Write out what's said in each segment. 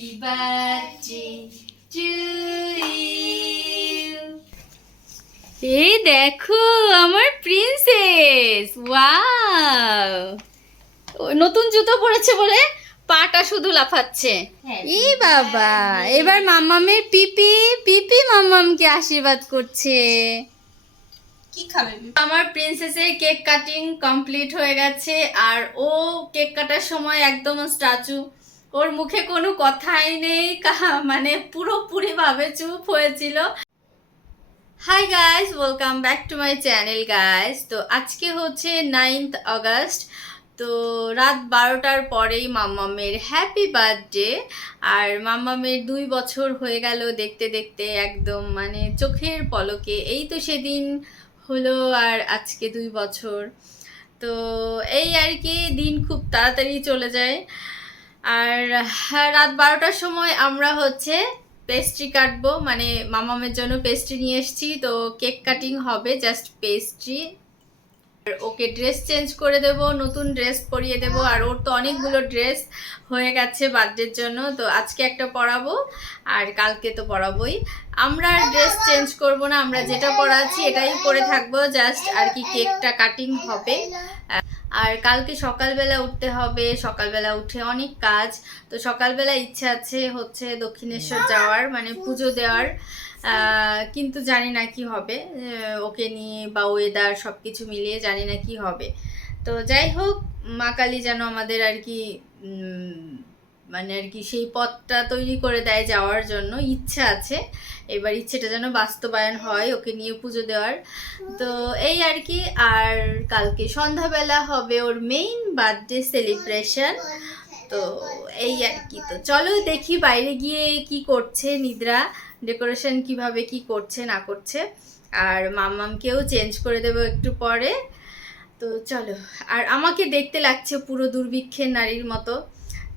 Happy birthday to you. এই দেখো আমার প্রিন্সেস, ওয়াও! নতুন জুতো পরেছে বলে পাটা শুধু লাফাচ্ছে। এই বাবা, এবার মাম্মামের পিপি পিপি মাম্মামকে আশীর্বাদ করছে। কি খাবে? আমার প্রিন্সেসের কেক কাটিং কমপ্লিট হয়ে গেছে, আর ও কেক কাটার সময় একদম স্ট্যাচু, ওর মুখে কোনো কথাই নেই, মানে পুরোপুরি ভাবে চুপ হয়েছিল। Hi guys, welcome back to my channel guys. তো আজকে হচ্ছে 9th অগস্ট, তো রাত 12টার পরেই মাম্মামের হ্যাপি বার্থডে। আর মাম্মামের 2 বছর হয়ে গেল দেখতে দেখতে, একদম মানে চোখের পলকে। এই তো সেদিন হলো, আর আজকে 2 বছর। তো এই আর কি, দিন খুব তাড়াতাড়ি চলে যায়। আর রাত 12টার সময় আমরা হচ্ছে পেস্ট্রি কাটবো, মানে মামামের জন্য পেস্ট্রি নিয়ে এসেছি। তো কেক কাটিং হবে, জাস্ট পেস্ট্রি। আর ওকে ড্রেস চেঞ্জ করে দেব, নতুন ড্রেস পরিয়ে দেব। আর ওর তো অনেকগুলো ড্রেস হয়ে গেছে বার্থডের জন্য, তো আজকে একটা পরাবো আর কালকে তো পরাবোই। আমরা ড্রেস চেঞ্জ করব না, আমরা যেটা পরা আছি এটাই পরে থাকবো, জাস্ট আর কি কেকটা কাটিং হবে। আর কালকে সকালবেলা উঠতে হবে, সকালবেলা উঠে অনেক কাজ। তো সকালবেলা ইচ্ছা আছে হচ্ছে দক্ষিণেশ্বর যাওয়ার, মানে পুজো দেওয়ার, কিন্তু জানি না কি হবে, ওকে নিয়ে বা ওয়েদার সব কিছু মিলিয়ে জানি না কি হবে। তো যাই হোক, মা কালী যেন আমাদের আর কি মানে আর কি সেই পথটা তৈরি করে দেয় যাওয়ার জন্য, ইচ্ছা আছে। এবার ইচ্ছেটা যেন বাস্তবায়ন হয় ওকে নিয়ে পুজো দেওয়ার। তো এই আর কি। আর কালকে সন্ধ্যাবেলা হবে ওর মেইন বার্থডে সেলিব্রেশন। তো এই আর কি। তো চলো দেখি বাইরে গিয়ে কি করছে নিদ্রা, ডেকোরেশন কিভাবে কি করছে না করছে। আর মাম্মামকেও চেঞ্জ করে দেবো একটু পরে। তো চলো। আর আমাকে দেখতে লাগছে পুরো দুর্ভিক্ষের নারীর মতো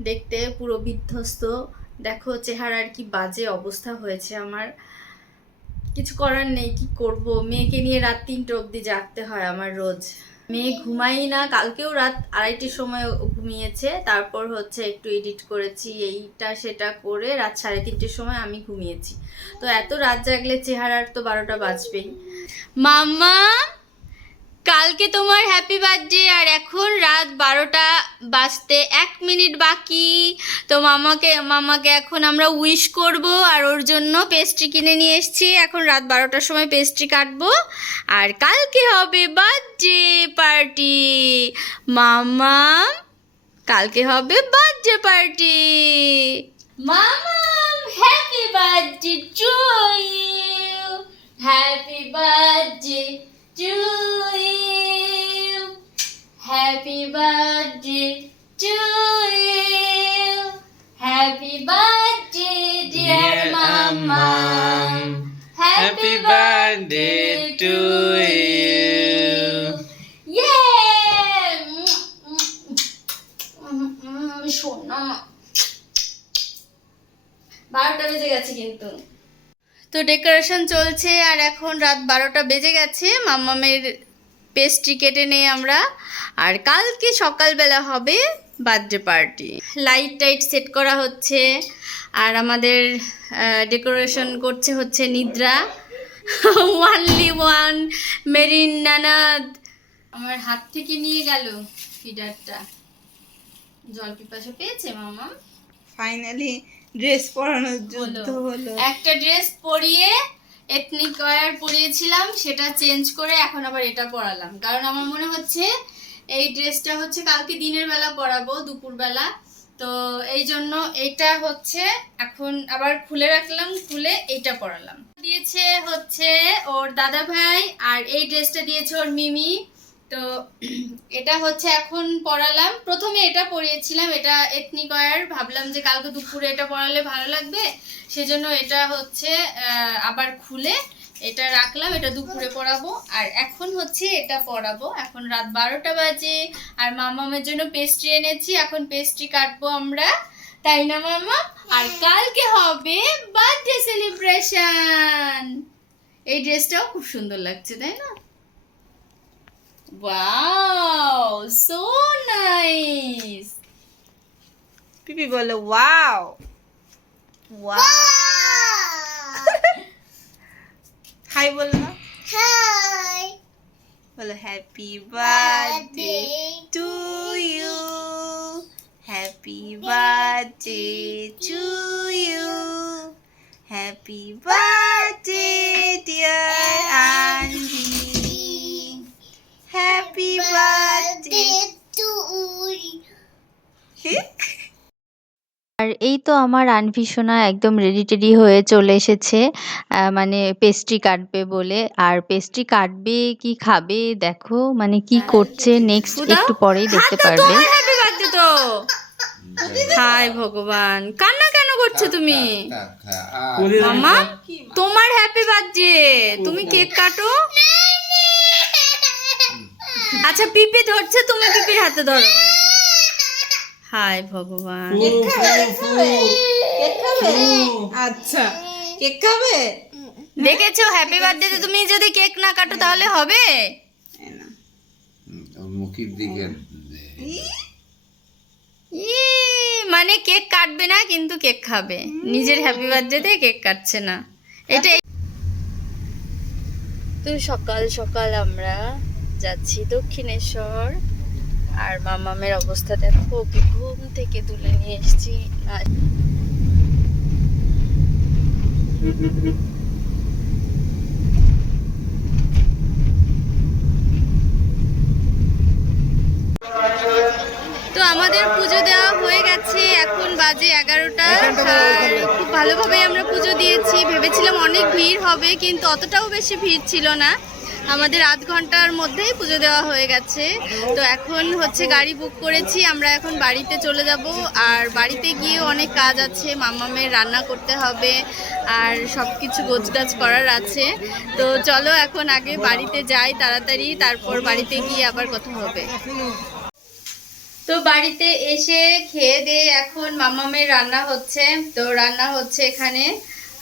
দেখতে, পুরো বিধ্বস্ত। দেখো চেহারার কি বাজে অবস্থা হয়েছে আমার। কিছু করার নেই, কি করব, মেয়েকে নিয়ে রাত 3টে অবধি জাগতে হয় আমার রোজ। মেয়ে ঘুমাই না, কালকেও রাত 2:30টার সময় ঘুমিয়েছে। তারপর হচ্ছে একটু এডিট করেছি, এইটা সেটা করে রাত 3:30টার সময় আমি ঘুমিয়েছি। তো এত রাত জাগলে চেহারার তো 12টা বাজবেই। মাম্মা, কালকে তোমার হ্যাপি বার্থডে, আর এখন রাত 12টা বাজতে 1 মিনিট বাকি। তো মামাকে এখন আমরা উইশ করব, আর ওর জন্য পেস্ট্রি কিনে নিয়ে এসেছি। এখন রাত 12টার সময় পেস্ট্রি কাটবো, আর কালকে হবে বার্থডে পার্টি। মামা, কালকে হবে বার্থডে পার্টি। মামাম, happy birthday to you, happy birthday to you, happy birthday to you, happy birthday dear mama, Happy birthday to you. yeah, শোনা 12টা বেজে গেছে কিন্তু। তো ডেকোরেশন চলছে, আর এখন রাত 12টা বেজে গেছে। মাম্মামের পেস্ট্রি কেটে নেই আমরা, আর কালকে সকালবেলা হবে birthday party. Light tight set করা হচ্ছে, আর আমাদের ডেকোরেশন করছে হচ্ছে নিদ্রা, ওয়ানলি ওয়ান মেরিন নানাদ। আমার হাত থেকে নিয়ে গেল ফিডারটা। জল পিপাসা পেয়েছে মামা। ফাইনালি ড্রেস পরানোর যুদ্ধ হলো। একটা ড্রেস পরিয়ে এথনিক ওয়্যার পরিয়েছিলাম, সেটা চেঞ্জ করে এখন আবার এটা পরালাম, কারণ আমার মনে হচ্ছে এই ড্রেসটা হচ্ছে কালকে দিনের বেলা পরাবো, দুপুরবেলা। তো এই জন্য এটা হচ্ছে এখন আবার খুলে রাখলাম, খুলে এইটা পরালাম। দিয়েছে হচ্ছে ওর দাদা ভাই, আর এই ড্রেসটা দিয়েছে ওর মিমি। তো এটা হচ্ছে এখন পরালাম। প্রথমে এটা পরিয়েছিলাম, এটা এথনিক ওয়্যার, ভাবলাম যে কালকে দুপুরে এটা পরালে ভালো লাগবে, সেজন্য এটা হচ্ছে আবার খুলে এটা রাখলাম, এটা দুপুরে পরাবো। আর এখন হচ্ছে এটা পরাবো। এখন রাত 12টা বাজে, আর মামামের জন্য পেস্ট্রি এনেছি, এখন পেস্ট্রি কাটবো আমরা, তাই না মামা? আর কালকে হবে বার্থডে সেলিব্রেশন। এই ড্রেসটাও খুব সুন্দর লাগছে, তাই না? Wow, so nice. পিপি বলে ওয়াও। হাই বলো না, বলো happy birthday to you, happy birthday to you, happy birthday dear aunty, happy birthday to you. আর এই তো আমার আনভিশনা একদম রেডি টেডি হয়ে চলে এসেছে, মানে পেস্ট্রি কাটবে বলে। আর পেস্ট্রি কাটবে কি খাবে দেখো, মানে কি করছে নেক্সট একটু পরেই দেখতে পারবে। হ্যাপি বার্থডে তো। হায় ভগবান, কান্না কেন করছো তুমি? মামা তোমার হ্যাপি বার্থডে, তুমি কেক কাটো। আচ্ছা পিপি ধরছে, তুমি পিপির হাতে ধরো। হায় ভগবান, কেক খাবে? আচ্ছা কেক খাবে। দেখেছো হ্যাপি বার্থডে তুমি যদি কেক না কাটো তাহলে হবে? মুখের দিকে মানে কেক কাটবে না কিন্তু কেক খাবে, নিজের হ্যাপি বার্থডেতে কেক কাটছে না, এটাই। তো সকাল সকাল আমরা যাচ্ছি দক্ষিণেশ্বর। আর মামামের অবস্থা দেখো, ওকে ঘুম থেকে তুলে নিয়ে এসেছি। তো আমাদের পুজো দেওয়া হয়ে গেছে, এখন বাজে 11টা। খুব ভালোভাবে আমরা পুজো দিয়েছি। ভেবেছিলাম অনেক ভিড় হবে, কিন্তু অতটাও বেশি ভিড় ছিল না। আমাদের আধ ঘন্টার মধ্যেই পুজো দেওয়া হয়ে গেছে। তো এখন হচ্ছে গাড়ি বুক করেছি, আমরা এখন বাড়িতে চলে যাব। আর বাড়িতে গিয়ে অনেক কাজ আছে, মামামের রান্না করতে হবে আর সব কিছু গোছগাছ করার আছে। তো চলো এখন আগে বাড়িতে যাই তাড়াতাড়ি, তারপর বাড়িতে গিয়ে আবার কথা হবে। তো বাড়িতে এসে খেয়ে দিয়ে এখন মামামের রান্না হচ্ছে। তো রান্না হচ্ছে এখানে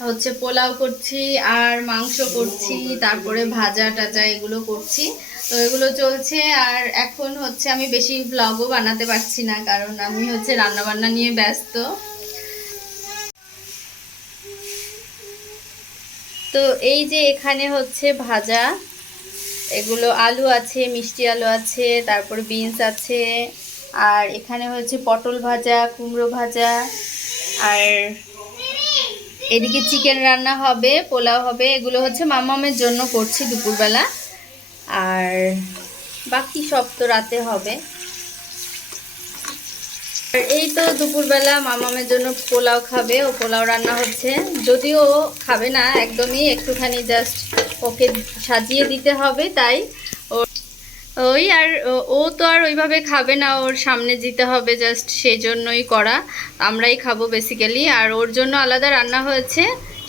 হচ্ছে পোলাও করছি আর মাংস করছি, তারপরে ভাজা টাজা এগুলো করছি। তো এগুলো চলছে। আর এখন হচ্ছে আমি বেশি ভ্লগও বানাতে পারছি না, কারণ আমি হচ্ছে রান্না বান্না নিয়ে ব্যস্ত। তো এই যে এখানে হচ্ছে ভাজা, এগুলো আলু আছে, মিষ্টি আলু আছে, তারপর বিনস আছে, আর এখানে হচ্ছে পটল ভাজা, কুমড়ো ভাজা, আর এদিকে চিকেন রান্না হবে, পোলাও হবে। এগুলো হচ্ছে মামামের জন্য করছি দুপুরবেলা, আর বাকি সব তো রাতে হবে। আর এই তো দুপুরবেলা মামামের জন্য পোলাও খাবে, ও পোলাও রান্না হচ্ছে। যদিও ও খাবে না একদমই, একটুখানি জাস্ট ওকে সাজিয়ে দিতে হবে, তাই ওই। আর ও তো আর ওইভাবে খাবে না, ওর সামনে দিতে হবে জাস্ট, সেই জন্যই করা। আমরাই খাবো বেসিক্যালি। আর ওর জন্য আলাদা রান্না হয়েছে,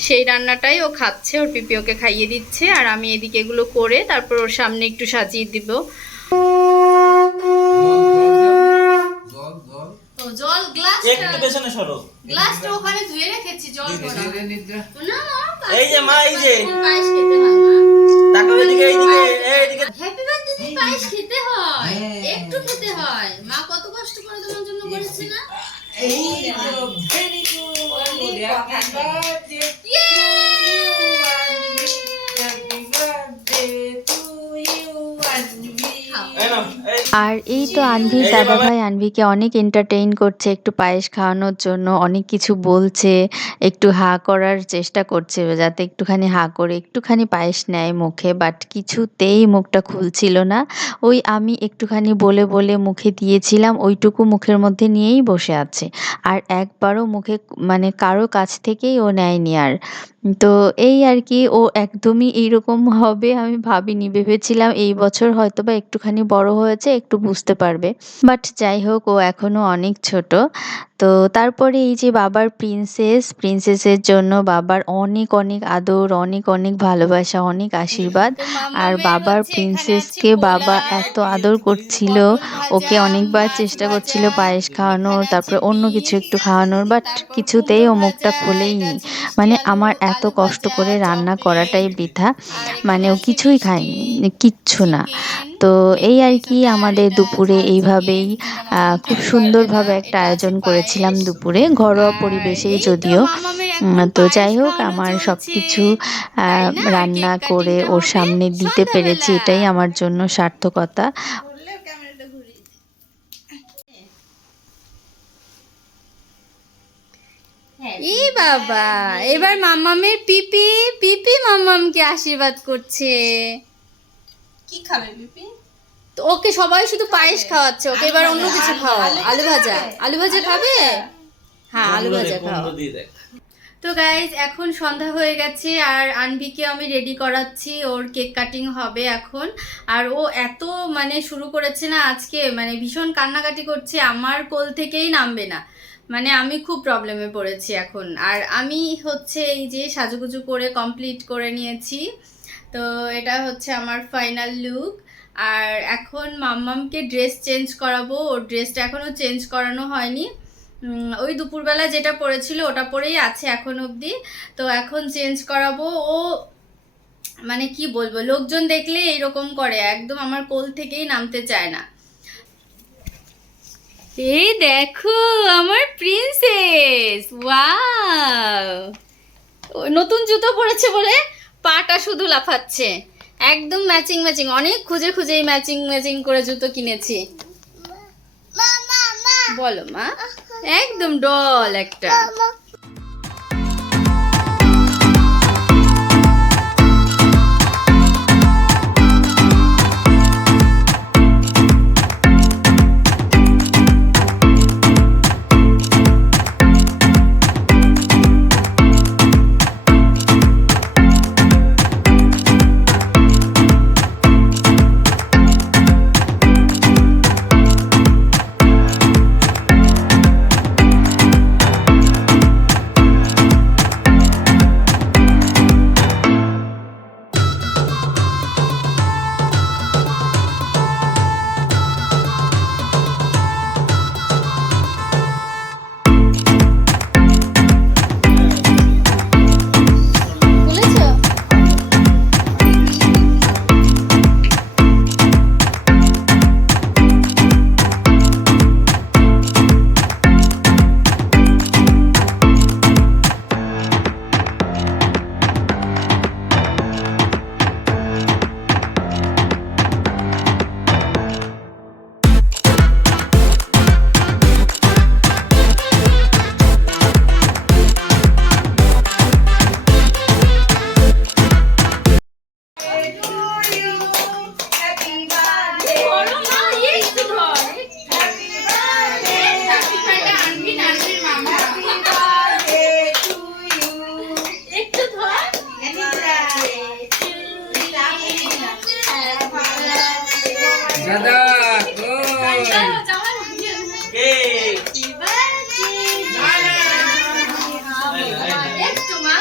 সেই রান্নাটাই ও খাচ্ছে, ওর পিপি ওকে খাইয়ে দিচ্ছে। আর আমি এদিকে এগুলো করে তারপর ওর সামনে একটু সাজিয়ে দিব। জল গ্লাস একটু পেছনে সরো, গ্লাসটা ওখানে ধুয়ে রেখেছি, জল ভরা। এই যে মা, এই যে পায়েস খেতে হয় মা, তাকাও এদিকে, এইদিকে হ্যাপি বার্থডে দিন পায়েস খেতে হয়, একটু খেতে হয়। মা কত কষ্ট করে তোমার জন্য করেছে না? এই তো very good, happy birthday happy birthday to you আনবি। এই নাও, এই আর এই তো আনভির দাদাভাই আনভিকে অনেক এন্টারটেইন করছে, একটু পায়েস খাওয়ানোর জন্য অনেক কিছু বলছে, একটু হা করার চেষ্টা করছে যাতে একটুখানি হা করে একটুখানি পায়েস নেয় মুখে, বাট কিছুতেই মুখটা খুলছিল না। ওই আমি একটুখানি বলে বলে মুখে দিয়েছিলাম, ওইটুকু মুখের মধ্যে নিয়েই বসে আছে। আর একবারও মুখে মানে কারো কাছ থেকেই ও নেয়নি। আর তো এই আর কি, ও একদমই এইরকম হবে আমি ভাবিনি। ভেবেছিলাম এই বছর হয়তোবা একটুখানি বড় হয়েছে, একটু বুঝতে পারবে, বাট যাই হোক ও এখনো অনেক ছোট। তো তারপরে এই যে বাবার প্রিন্সেসের জন্য বাবার অনেক অনেক আদর, অনেক অনেক ভালোবাসা, অনেক আশীর্বাদ। আর বাবার প্রিন্সেসকে বাবা এত আদর করছিল, ওকে অনেকবার চেষ্টা করছিল পায়েস খাওয়ানোর, তারপরে অন্য কিছু একটু খাওয়ানোর, বাট কিছুতেই ও মুখটা খোলেইনি। মানে আমার এত কষ্ট করে রান্না করাটাই বৃথা, মানে ও কিছুই খায়নি, কিচ্ছু না। তো এই আর কি, আমাদের দুপুরে এইভাবেই খুব সুন্দরভাবে একটা আয়োজন করেছি করেছিলাম দুপুরে, ঘরোয়া পরিবেশেই যদিও। তো যাই হোক, আমার সব কিছু রান্না করে ওর সামনে দিতে পেরেছি, এটাই আমার জন্য সার্থকতা। ই বাবা, এবার মাম্মামের পিপি পিপি মাম্মামকে আশীর্বাদ করছে। কি খাবে পিপি? তো ওকে সবাই শুধু পায়েস খাওয়াচ্ছে, ওকে এবার অন্য কিছু খাওয়াও। আলু ভাজা, আলু ভাজা খাবে? হ্যাঁ, আলু ভাজা খাও। তো গাইজ, এখন সন্ধ্যা হয়ে গেছে আর আনবিকে আমি রেডি করাচ্ছি, ওর কেক কাটিং হবে এখন। আর ও এত মানে শুরু করেছে না আজকে, মানে ভীষণ কান্নাকাটি করছে, আমার কোল থেকেই নামবে না। মানে আমি খুব প্রবলেমে পড়েছি এখন। আর আমি হচ্ছে এই যে সাজুগুজু করে কমপ্লিট করে নিয়েছি, তো এটা হচ্ছে আমার ফাইনাল লুক। আর এখন মাম্মামকে ড্রেস চেঞ্জ করাবো, ওর ড্রেসটা এখনও চেঞ্জ করানো হয়নি। ওই দুপুরবেলা যেটা পরেছিল ওটা পরেই আছে এখন অবধি। তো এখন চেঞ্জ করাবো। ও মানে কি বলবো, লোকজন দেখলে এইরকম করে, একদম আমার কোল থেকেই নামতে চায় না। এই দেখো আমার প্রিন্সেস, ওয়াও! নতুন জুতো পরেছে বলে পাটা শুধু লাফাচ্ছে। একদম ম্যাচিং ম্যাচিং, অনেক খুঁজে খুঁজেই ম্যাচিং ম্যাচিং করে জুতো কিনেছি। বলো মা, একদম ডল একটা। বলেছো? বলো মা, একটু ধর। আনবি না, আনবির মামা। একটু ধর। দাদা একটু মা,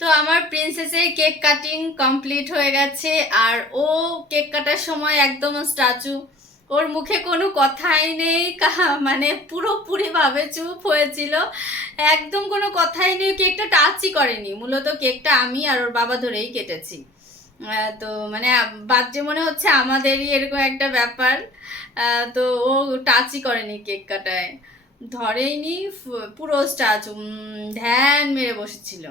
তো আমার প্রিন্সেসের কেক কাটিং কমপ্লিট হয়ে গেছে। আর ও কেক কাটার সময় একদম স্ট্যাচু, ওর মুখে কোনো কথাই নেই, মানে পুরোপুরি ভাবে চুপ হয়েছিল, একদম কোনো কথাই নেই, কেকটা টাচই করেনি। মূলত কেকটা আমি আর ওর বাবা ধরেই কেটেছি। তো মানে বাচ্চা মনে হচ্ছে আমাদেরই এরকম একটা ব্যাপার। তো ও টাচই করেনি, কেক কাটায় ধরেইনি, পুরো স্ট্যাচু ধ্যান মেরে বসেছিল।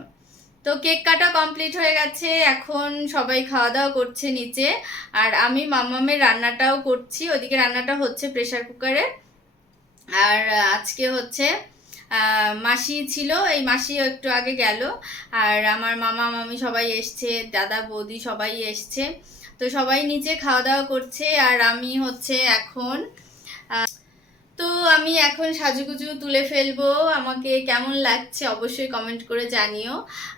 তো কেক কাটা কমপ্লিট হয়ে গেছে, এখন সবাই খাওয়া দাওয়া করছে নিচে। আর আমি মাম্মামের রান্নাটাও করছি, ওদিকে রান্নাটা হচ্ছে প্রেসার কুকারে। আর আজকে হচ্ছে মাসি ছিল, এই মাসিও একটু আগে গেল। আর আমার মামা মামি সবাই এসছে, দাদা বৌদি সবাই এসছে। তো সবাই নিচে খাওয়া দাওয়া করছে। আর আমি হচ্ছে এখন আমি এখন সাজুগুজু তুলে ফেলবো। আমাকে কেমন লাগছে অবশ্যই কমেন্ট করে জানিও।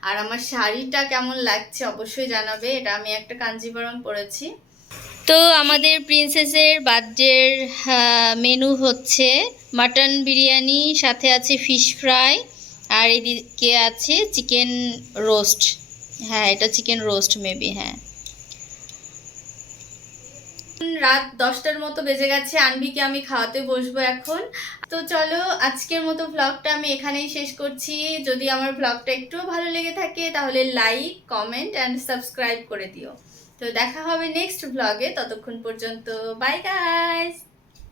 আর আমার শাড়িটা কেমন লাগছে অবশ্যই জানাবে। এটা আমি একটা কাঞ্জিবরম পরেছি। তো আমাদের প্রিন্সেসের বার্থডের মেনু হচ্ছে মাটন বিরিয়ানি, সাথে আছে ফিশ ফ্রাই, আর এদিকে আছে চিকেন রোস্ট। হ্যাঁ, এটা চিকেন রোস্ট মেবি। হ্যাঁ, রাত 10টার মতো বেজে গেছে, আনবিকে আমি খাওয়াতে বসবো এখন। তো চলো, আজকের মতো ব্লগটা আমি এখানেই শেষ করছি। যদি আমার ব্লগটা একটু ভালো লেগে থাকে তাহলে লাইক, কমেন্ট অ্যান্ড সাবস্ক্রাইব করে দিও। তো দেখা হবে নেক্সট ব্লগে, ততক্ষণ পর্যন্ত বাই গাইস।